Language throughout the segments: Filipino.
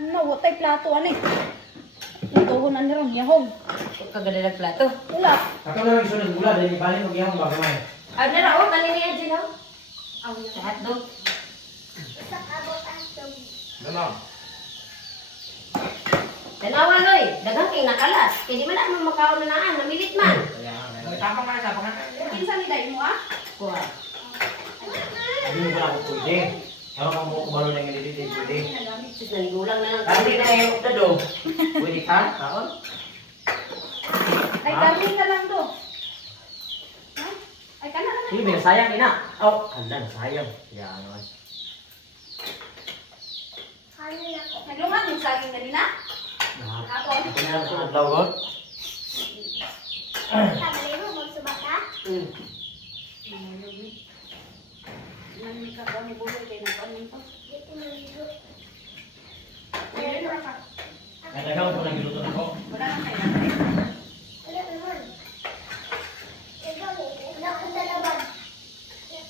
Nawatay plato ani. Ituhon na niron yahong. Kagada ng plato. Wala. Ako na lang sunod gula dahil ibalin mo giyang bagamay. Ano na o, kanina yan sila. Sa hotdog. Ano? Tanawan loy, dagang kay nakalas. Kaya di man naman makaon na naan, namilit man. Tapang ka na, tapang ka. Kinsa ni dai mo ah? Kuha. Hindi mo ba ako pwede? Ano ka mo kumalo na yung nililiti pwede? Sis nanigulang na lang. Kasi na yung dado. Pwede ka? Kaon? Ay dami ka lang do. Ha? Ay kana na. Hindi, may nasayang ina. Oh, handa nasayang. Yan naman. Naglungat yung saging na din na. Ako. Ito na lang sunod lawgot. Nang may kakuha ni buloy kay nagkuhan nito. Ayun na ka. Nagagawa ko ng giluto na ko. Wala na kayo.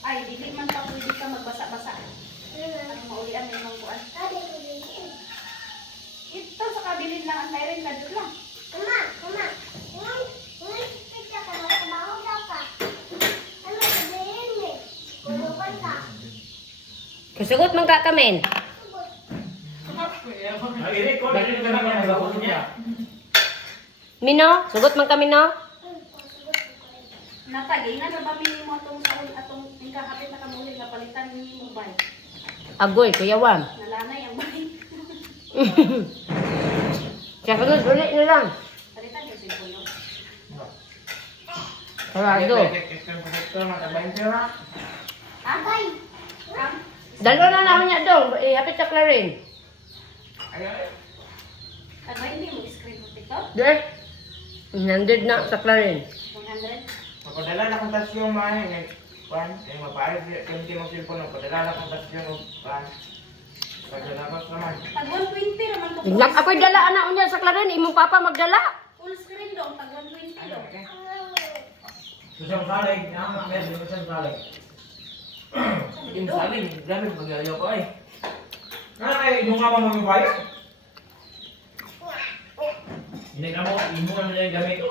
Ay, dili man pa pwede ka magbasa-basa. Ang maulian may mga kuan. Ito sa kabilin lang ang mayroon na doon lang. Kusugot man ka kamen. Nag-i-record. Nag-i-record na lang ang nagagawa niya. Mino, sugot man kami no. Natagay na sa pamili mo atong hingkahapit na kamuli nga palitan ni mo bay. Agoy, kuya Wam. Nalanay ang bay. Kaya sunod ulit na lang. Palitan kasi po yun. Sarado. Agay! Dalawa na namin niya doon. Hapit sa Clarin. Ano hindi mo screen mo TikTok? Dre. 100 na sa Clarin. 100? Papadala na kong tas yung mga yung pan, yung mapayag yung timong cellphone, papadala na kong tas yung pan. Padala ko naman. Tag 120 naman to. Nag ako'y dala anak unya sa Clarin. Imong papa magdala. Full screen dong, tag 120 dong. Susang salig, nama mes susang salig. Yung salig, gamit magayaw ko ay. Ay, yung nga mo yung bayad. Hindi ka mo, imo na nila yung gamit ko.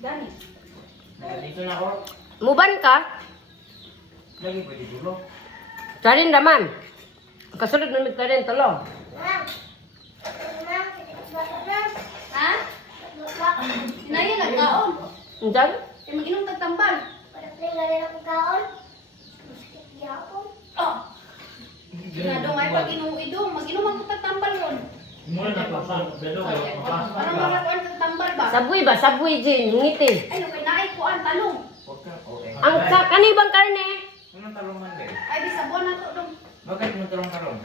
Dani. Dito na ako. Muban ka? Lagi pwede dulo. Clarin raman. Kasulod na may Clarin tolo. Ha? Hinaya nagkaon. Undan? Kaya mag-inom tagtambal. Oh. Ginadong ay pag inuidong, mag-inom ang tagtambal ron. Muna na pasang, pero kayo mapasok Parang ka. mga kuan tagtambal ba? Sabui ba? Sabui Jin. Ngiti. Ay, no, kay naay kuan, talong. Okay. Ang kanibang karne. Anong talong man din? Ay, di sabon na to dong. Bakit mo talong?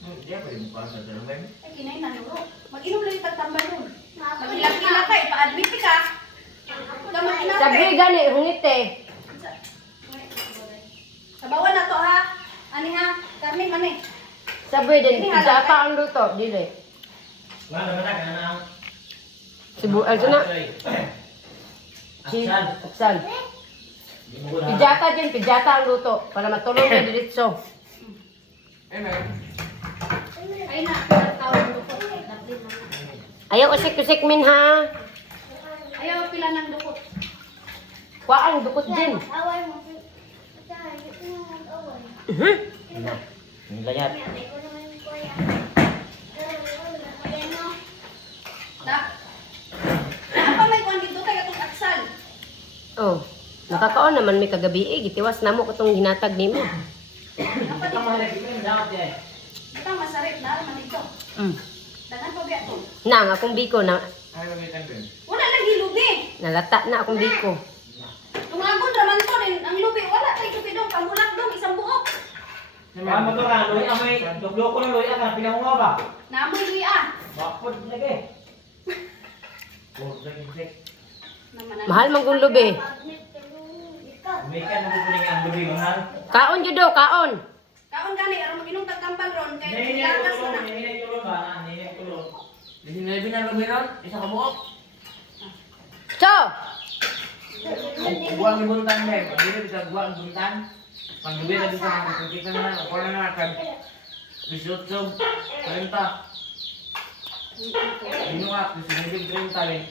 Hindi ako yung parang sa talong ba yun? Ay, kinay na nuro. Mag-inom lang yung tagtambal ron. Mag-ilak-ilak ka, ipa-admit ka. Sabui gani. Ngiti. Sabawan na to ha. Ani ha, kami man eh. Sabui din. Isa pa ang luto. Dili. Wala naman na, na. Sibu. Ay, na. Si Aksan. Aksan. Pijata din. Pijata ang luto. Para matulong na diretso. Ay na, tawag dukot. Ayaw usik-usik min ha. Ayaw pila ng dukot. Kuhaan dukot din. Nilayat. Da. Apa may kuan dito kay atong aksal. Oh. Nakakaon naman may kagabi eh. Gitiwas na mo katong ginatag nimo. Apa Ito dito? mahalik ito yung dapat yan. Ito masarap na man dito. Dagan pa biya to. Nang akong biko na Ay, magitan ko yun. Wala lagi lubi. nalata na akong biko. Tungagon raman to din ang lubi wala kay lubi dong pamulak dong isang buok. Ano mo ito ka? Luya may, duglo ko ng luya ka. Pinang mo ba? Namoy luy ah. Bakod lagi. Oh, lagi. Mahal man kung lubi. May ka naguguling ang lubi, mahal. Kaon jud do, kaon. Kaon gani aron mag-inom tagtambal ron kay Hindi lakas tulong, na. hindi tulong ba? Hindi tulong. Hindi na lubi ron, isa ka buok. Cho. Buwang buntan ba? Hindi na bisa buwang buntan. Panggabi na dito sa mga kita na, ako na nga kan. Bisot sob, 30. Ano nga, bisinibig 30 rin.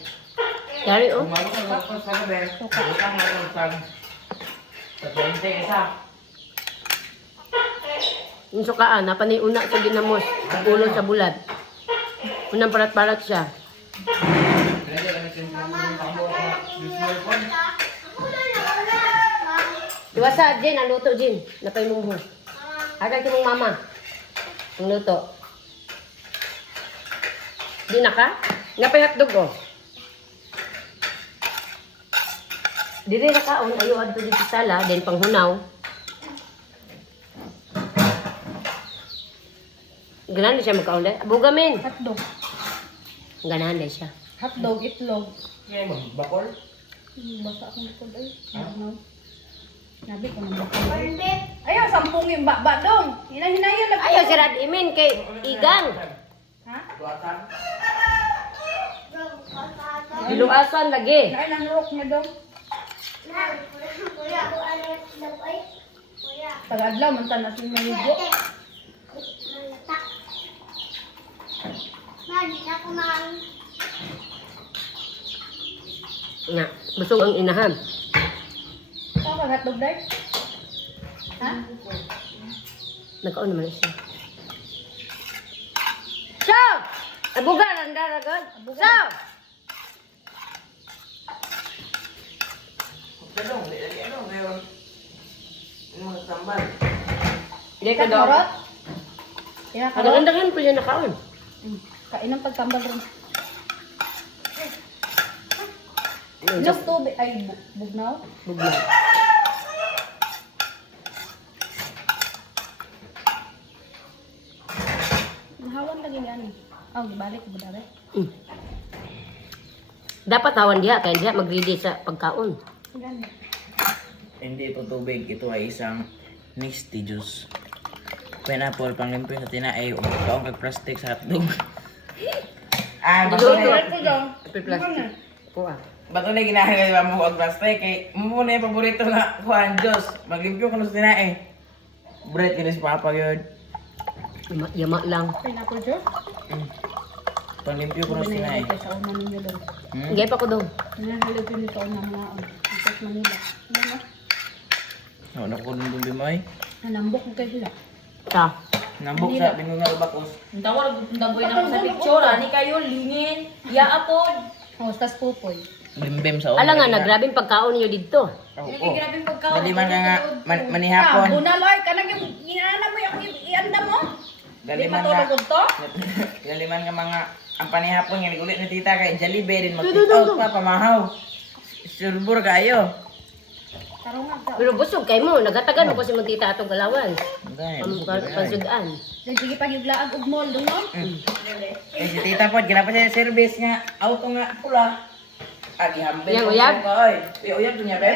Yari oh. Kung ano ka nagpas sa gabi, utang na lang sa 20 isa. Yung sukaan, napaniuna sa ginamos. Ulo sa bulat. Unang parat-parat siya. Kaya kami tinutulong ako sa visual phone. Iwasa, Jen, ang luto, Jen. Napay mong hus. Agad mong mama. Ang luto. Di na ka? Napay hotdog, oh. Dili na ka, ayaw adto dito sala, then panghunaw. Ganahan na siya magkaulay. Bugamin. Hotdog. Ganahan na siya. Hotdog, itlog. Ngayon mo, bakol? Basa akong likod ay. Ano? Nabi ko ng bakal. Ayaw, 10 yung bakba dong. Hinahinaya lang. Ayaw si Rad Imin kay Igang. Ha? Tuwatan. Biluasan lagi. Ay, nanurok na dong. Pag-adlaw, mantan na siya maligo. Nga, busog ang inahan. Ikaw ba hotdog day? Ha? Nagkaon naman siya. Siya! Abugan ang daragod. Siya! Tanong, lagi ano, mayroon yung mga tambal. Hindi ka Ikaw daw. karot? Kaya karot? Kadang-dagan po siya nakaon. Kain ng pagtambal rin. Ano, Ilang tubig? Ay, bugnaw? Bugla. Nahawan lagi yan. Oh, balik ko ba dali? Dapat hawan diha kaya diha mag-ready sa pagkaon. Gani. Hindi ito tubig, ito ay isang mixed tea juice. Pineapple, panglimpyo sa tinae, kaong kag plastic sa hotdog. Diluto. Balik ko daw. Apil plastic. Kuha. Bato na ginagawa mo kag plastic, kay mo na yung paborito na kuhaan, Diyos. Maglimpyo ka na sa tinae. Bread ka na si Papa yun. Yama lang. Pineapple juice? Panglimpyo ko na sa tinae. Pinahilog sa una ninyo doon. Gaya pa ko daw. Pinahilog yun sa una mga Isas Manila. Ano na? Oo, nakuha nung dumbi mo ay. Nanambok ko kayo sila. Ta. Nambok sa binungal bakos. Daw dagoy na ako sa picture, ani kayo lingin. Ya apod. Oh, tas pupoy. Limbem sa Ala nga, nagrabing pagkaon niyo dito. Oo. Yung grabing pagkaon. Dali man nga Ah, manihapon. bunaloy ka na yung inana mo yung ianda mo. Dali Di man matulog nga. to? Dali man nga mga ang panihapon nga ulit ni tita kay Jollibee din mag-out pa pamahaw. Surbur kayo. Taro nga ka. Pero busog kay mo, nagatagan mo ko si mong tita atong galawan. Dai. Pansudan. Sige pa yung laag og mall dong no? Eh si tita po ginapa siya service nga auto nga pula. Agi hambel. Yang uyab? Oy, uyab dunya be?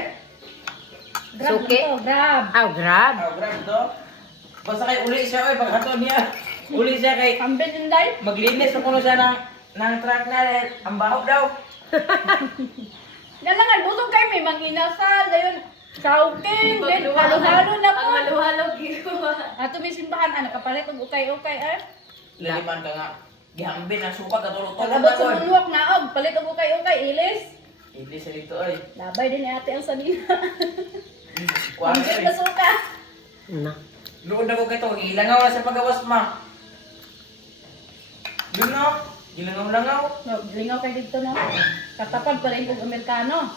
Grab Suki? mo to, grab. Aw, grab. Aw, grab to. Basta kay uli siya oy paghaton niya. Uli siya kay Pambel yung day. maglinis na kuno siya ng truck na ang baho daw. Nalangan, busog kayo may manginasal. Dayon, sauking. Then, halo-halo na po. Ang halo-halo giwa. Ato may simbahan, ano, kapalit og ukay-ukay eh. Laliman ka nga. Gihambin ang suka katulog-tulog Pag-abot na sa kon. munwak na og, palit og ukay-ukay, ilis. Iblis sa dito oy. Labay din ni ate ang sanina. Kuwan Pamsit na suka. Na. Luod ako kay to, ilangaw na sa pagawas ma. Yun no, ilangaw-langaw. No, lingaw kay dito no. Katapag pa rin kong Amerikano.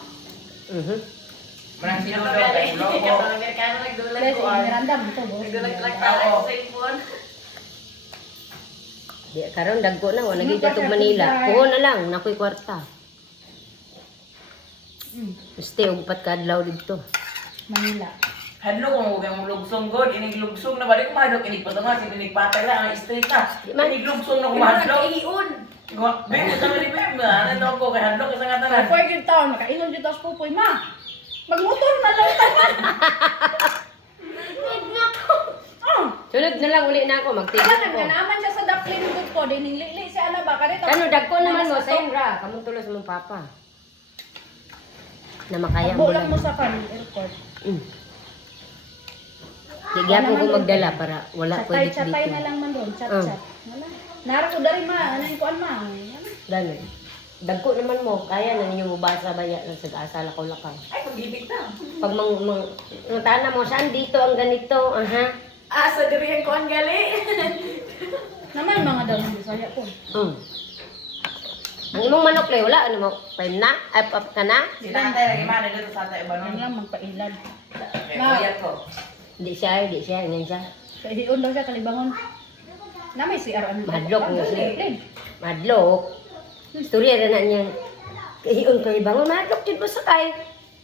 Manang sino daw kay Ito logo. ang Amerikano nagdulag Let's ko. Miranda dito. Nagdulag-lag Oo. tayo sa cellphone. Di karon dagko na wala gid katong Manila. Kuho na lang nakoy kwarta. Gusto upat ka adlaw dito. Manila. Hadlo kung kay mong lugsong god, inig lugsong na balik mahadlok inig patunga si inig patay lang ang straight na. Inig lugsong na kumahadlok. Nagkaion. Bego sa mga ribem, ano ko kay hadlok sa nga tanan. Pwede yung taon, nakainom dito sa pupoy, ma. Magmotor na lang tayo. Oh, Sunod na lang uli na ako kaya magtigil ko. nagnanaman siya sa daplin good po. Dinilili siya ano ba? Kanito. Kano dagko naman mo sa ra, kamong tulos mong papa. Na makaya mo Takbo lang lang. mo sa airport. Nagyapon ko magdala para wala pwede Chatay na dito. lang man doon. Chat. Wala. Nara ko dari ma. Ano yung kuan ma? Dami. Dagko naman mo, kaya na ninyo mubasa ba yan sa asa lakaw-lakaw. Ay, pag-ibig na. Pag tana mo, saan dito ang ganito? Aha. Sa dirihan ko ang gali. Naman mga daw ng Bisaya po. Ang imong manok le, wala ano mo? Prime na? Ay, pap ka na? Sila tayo lagi mana dito sa tayo ba Yan nun? lang magpailad. May kuyat ko. Di siya, ngayon siya. Sa ihion daw siya kalibangon. Na may CR ano. Madlok nga siya. Plain. Madlok. Storya na na niya. Kahiyon ko bangon, madlok din po sakay.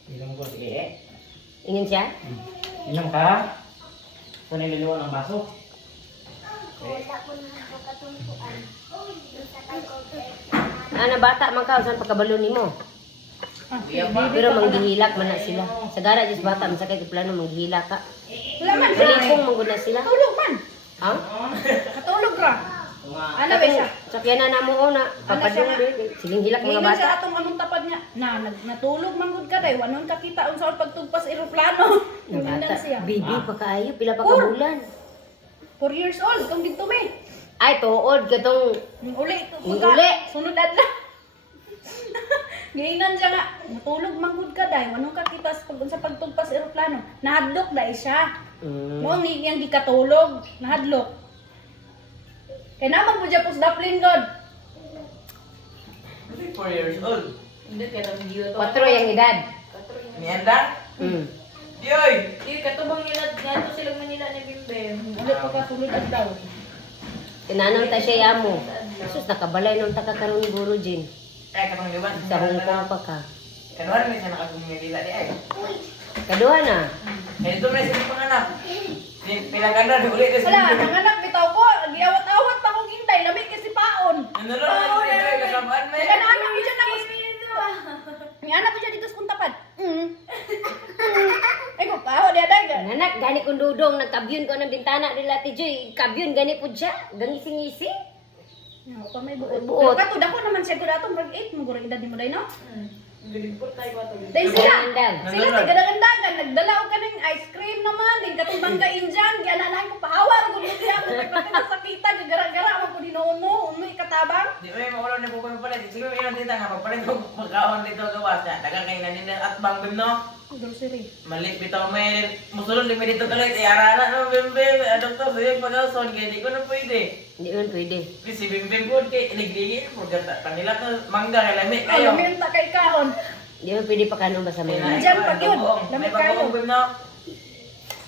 Inom ko, sige eh. Ingin siya? Inom ka? Saan nililiwan ng baso? Ana bata man ka, saan pagkabalo ni mo? Ah, Pero manghihilak man na sila. Sa gara jis bata, masakay ko plano manghihilak ka. wala man. Malipong manggod na sila. Tulog man. Ha? Katulog ra. Ano ba siya? Sakyanan na mo na. Papadung sige hilak mga Ngayon siya bata. atong anong tapad niya. Natulog manggod ka day. Wanon kakita unsa pagtugpas eroplano. Ang Nanginan bata, siya. baby pa kaayo, pila pa ka bulan. 4 years old kung dito me. Ay, tuod katong Uli. Uli. Sunod adlaw. Giinan siya nga, natulog manggod ka day, manong kakita sa pagtugpas eroplano. Nahadlok day siya. Mo ang yang gikatulog, nahadlok. Kaya naman po dyan po sa Daplin God. 4 years old. Hindi, kaya nang diyo to. 4 yung edad. Ni Anda? Diyoy! Di, katubang nila, ganito sila Manila ni Bimbem. Ulit ko ka sunod adlaw. Tinanong ta siya yamo. Sus, nakabalay nung takakaroon guro Jin. Ay, katong liwan. Sa Hong Kong pa ka. Kanuhan may siya nakapumilila di ay. Kaduha na. Eh, ito na sila panganak. Pinaganda, di ulit kasi. Wala, nanganak bitaw ko. Giawat-awat pa kong hintay. Lamig kasi paon. Ano lang, ay kasabaan mo Kaya naanak ko dyan ako. May anak ko dyan dito sa kuntapan. Ay ko, paho, di aday. Nanak, gani kong dudong, nagkabyun ko ng bintana nila Ate Joy. Kabyun, gani po siya. Gangisi-ngisi. Ako pa may buot. Buot. Katud ako naman siya ko dato. Brag 8 mo gurang edad ni mo day, no? Gilipot tayo ba ito? Dahil sila. Gandang. Sila tigadang-gandagan. Nagdala ko ka ng ice cream naman. Din katubang ka Indian. Kaya nanahin ko pahawar. Gulit siya. Nagpapit sa sakita. Gagara-gara. Ako ko dinoono. Unoy katabang. Di ba yung mawala na po kami pala. Sige, may ilang tita nga. Pagpalit ko magkahon dito gawas niya. Dagang kayo na nila at bang bim, no? Grocery. Malik bitaw may musulon di may dito kalit. Eh, arala no, bim bim. Doktor, sige, pag-ason. Kaya di ko na pwede. Hindi man pwede. Si bim bim po, kaya inigligin. Pagkata, kanila to mangga, lamig Kayo. kayo. Minta kay kaon. Hindi man pwede pa kanong basa mo. Diyan pa yun. May Lamig kayo. bagong bim, no?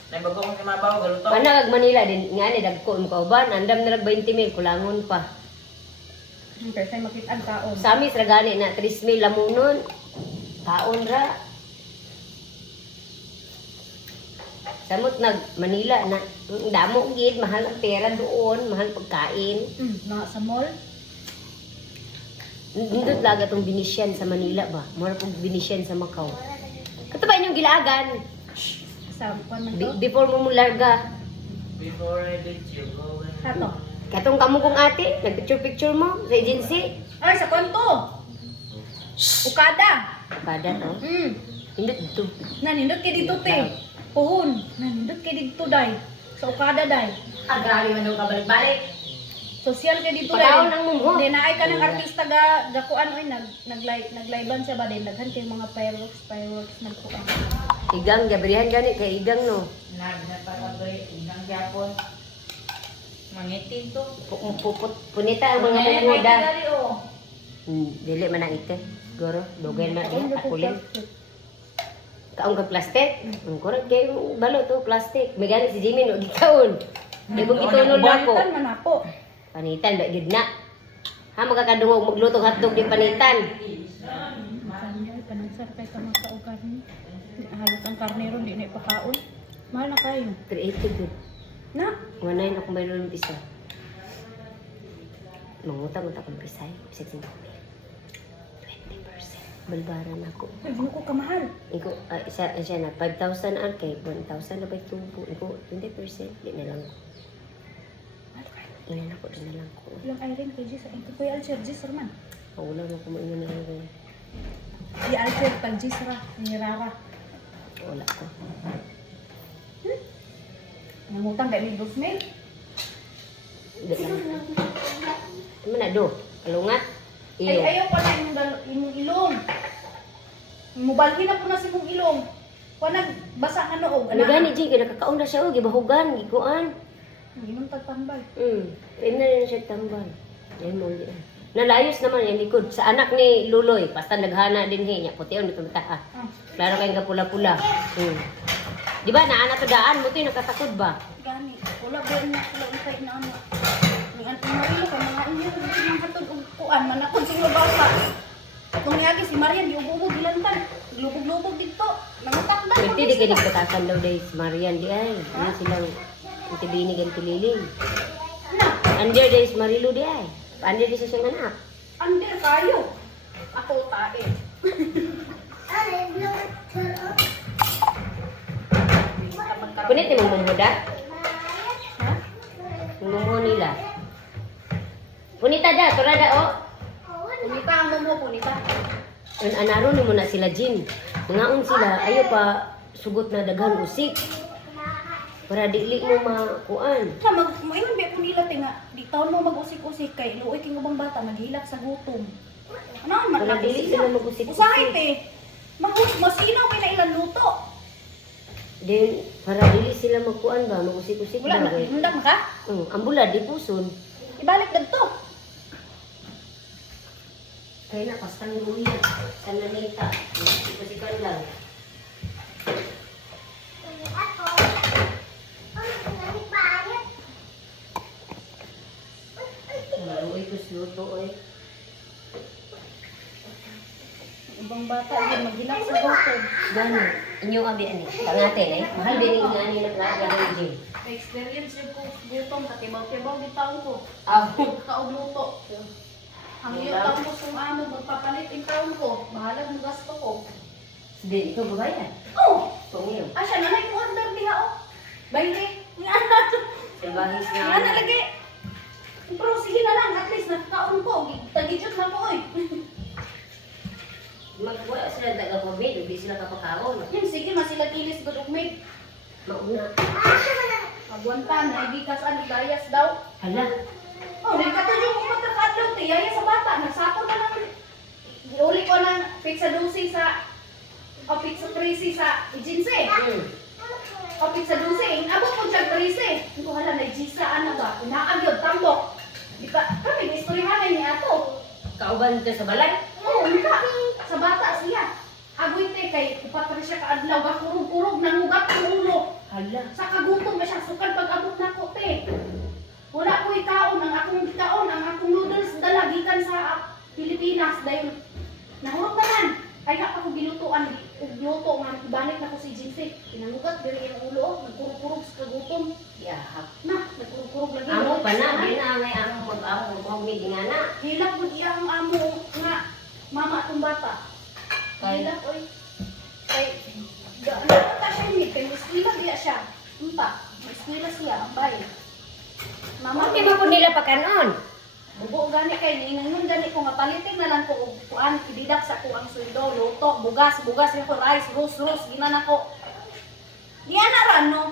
May bagong kimabaw, galuto. Panagag Manila din, nga ni dagko mo kauban, andam na nag 20,000 kulangon pa. Okay, sa'yo makita ang kaon. Sa amin ra gani na 3,000 lamunon. Taon ra. Samot nag Manila na damo gid mahal ang pera doon, mahal pagkain. Na sa mall. Nindot laga tong Venetian sa Manila ba? Mura pong Venetian sa Macau. Kato ba inyong gilagan? Sa kuan man to. Before mo larga. Before I let you go. Kato. Katong kamo kong ate, nag-picture mo sa agency. Ay, sa kuan to. Ukada. Pada to. Nindot dito. Nanindot kay dito te. Puhon. Nanindot kay dito day. Sa Ukada day. Agrali man daw kabalik-balik. Social kay dito Pagkaon day. ng mumho. Di naay ka ng artista ga kuan oy nagliban siya ba din daghan kay mga fireworks nagkuan. Igang gabrihan gani kay igang no. Nagpapagay, unang Japon. Mangitin to. Punita ang mga May pupuda. gali o. Dili man ang ite. Goro, dugay man iya akulin. Kaong kag plastic. Korek kay balo to plastic. May gani si Jimmy no gikaon. Ibog itunol na ko. Panitan man ako. Panitan ba gid na. Ha magakadungog magluto hotdog di panitan. Kanya panagsar kay ka makaugan. Hayop ang karnero di na ipakaon. Mahal na kayo. Creative good. Na. Wanay na kung mayroon ng pisa. Mangutang-utang kong pisay. 16,000. 20%. Balbaran ako. Ay, ano ko kamahal. Iko, siya na, 5,000 ang kay 1,000 na ba tubo. Iko, 20%. Di na lang ko. Ilan ako, di na lang ko. Ilang Irene kay Jis. Ito po yung Alcher Jis man. Wala mo kung maingon na lang. Di Alcher pag Jis ra. Ni Rara. Wala ko. Lumutang dahil may 2,000. Hindi na. Ano na do? Kalungat? Ay, Iyo. ayaw pa na imong ilong. Mubalhin na po na si mong ilong. Kung nagbasa ka noog. Ano gani, Jing? Kaya nakakaon na siya, gibahugan, gikuan. Hindi tagtambal. Pwede na rin siya tambal. Yan mo, yan. Nalayos naman yung likod. Sa anak ni Luloy, basta naghana din niya. Puti ang nagkamitaha. Klaro kayong kapula-pula. Di ba, naana to daan mo ito, nakatakod ba? Gani. Wala ba yun na sila ikay na ano. Ang anting marilo ka, mga inyo. Hindi nang hatod og kuan. Manakon sila basa. Itong niyagi si Marian, di ubo-ubo, dilantan. Lubog-lubog dito. Nangutakdan. Pwede di kayo nagpatasan daw dahil si Marian di ay. Ano silang intibinig ang tililing. Under dahil si Marilu di ay. Under di sa siyang anak. Under kayo. Ako tae. Punit ni mong mumuda? Mumuho nila. Punita da, turada o. Punita ang mo, punita. Anaro ni mo na sila Jin. Mangaon sila, ayo pa sugot na daghan usik. Para dili mo makuan. Sa mag-ingon ba ko nila tinga, di taon mo mag-usik-usik kay luoy king ubang bata naghilak sa gutom. Ano man Para dili sila mag-usik-usik. Usahay te. Masinaw may nailan luto. Then, para dili sila magkuan ba, mag-usik-usik Wala ba? na, hindang ka. Ang bulad, di puson. Ibalik dito. Kaya na, pastang luya. Sa nanita. Ipasikan lang. Maluoy ko siluto eh. Ibang bata yun maghilak sa gutom. Gano? Inyong abi ani. Pangatin eh. Mahal din yung nga nila plaga ng gym. Experience yun ko gutom katibaw-tibaw di taon ko. Kaog luto. Ang iyo tapos kung ano magpapalit yung taon ko. Bahala mo gasto ko. Hindi, ikaw babayan. Oh! Tungiyo. Asya nanay mo order diha oh. Baile. Nga Salbahis Nga na. nalagay. Pero sige na lang, at least nakakaon ko. Tagidjot na ko eh. Magkuha sila taga-COVID, hindi sila kapakaon. Yan, sige, masila kilis good of mate. Mauna. Magwantan, naigikas dayas daw. Hala. Oh, nagkatuloy mo magkakadlaw, tiyaya sa bata. Nagsapon na lang. Iuli ko ng pizza 12 sa, o pizza 13 sa agency. O pizza 12, abot mo siya 13. Hindi ko hala, naigisa, ano ba? Inaagyod, tambok. Di ba, kami, istoryahan niya ato. Kauban dito sa balay? Oo, ka. Sa bata siya. Agoy te, kay upatra siya kaadlaw, gakurog-kurog, nangugat ang ulo. Hala. Sa kagutom ba siya, sukan pag-abot na ko, te. Wala ko ikaon, ang akong noodles dala, gikan sa Pilipinas, dahil nahurot naman. Kaya ako gilutuan, luto nga, ibalik na ko si Jinsik. Pinangugat, diri yung ulo, nagkurog-kurog sa kagutom. Yahap. Na, nagkurog-kurog lagi. Amo pa na, di na ngay amo mag-amo nga na. Hilak mo iya ang amo nga, mama atong bata. Kay- Hilak, oy. Kay, ano ka siya ni, kay eskwela diya siya. Unta, eskwela siya, ang bahay. Mama, Hindi ba po nila pakanon? bubo gani kay ningon gani ko nga palitin na lang ko og kuan ididak sa ko ang sweldo, luto, bugas, ko rice, rus, ginan ako. Di ana ra no.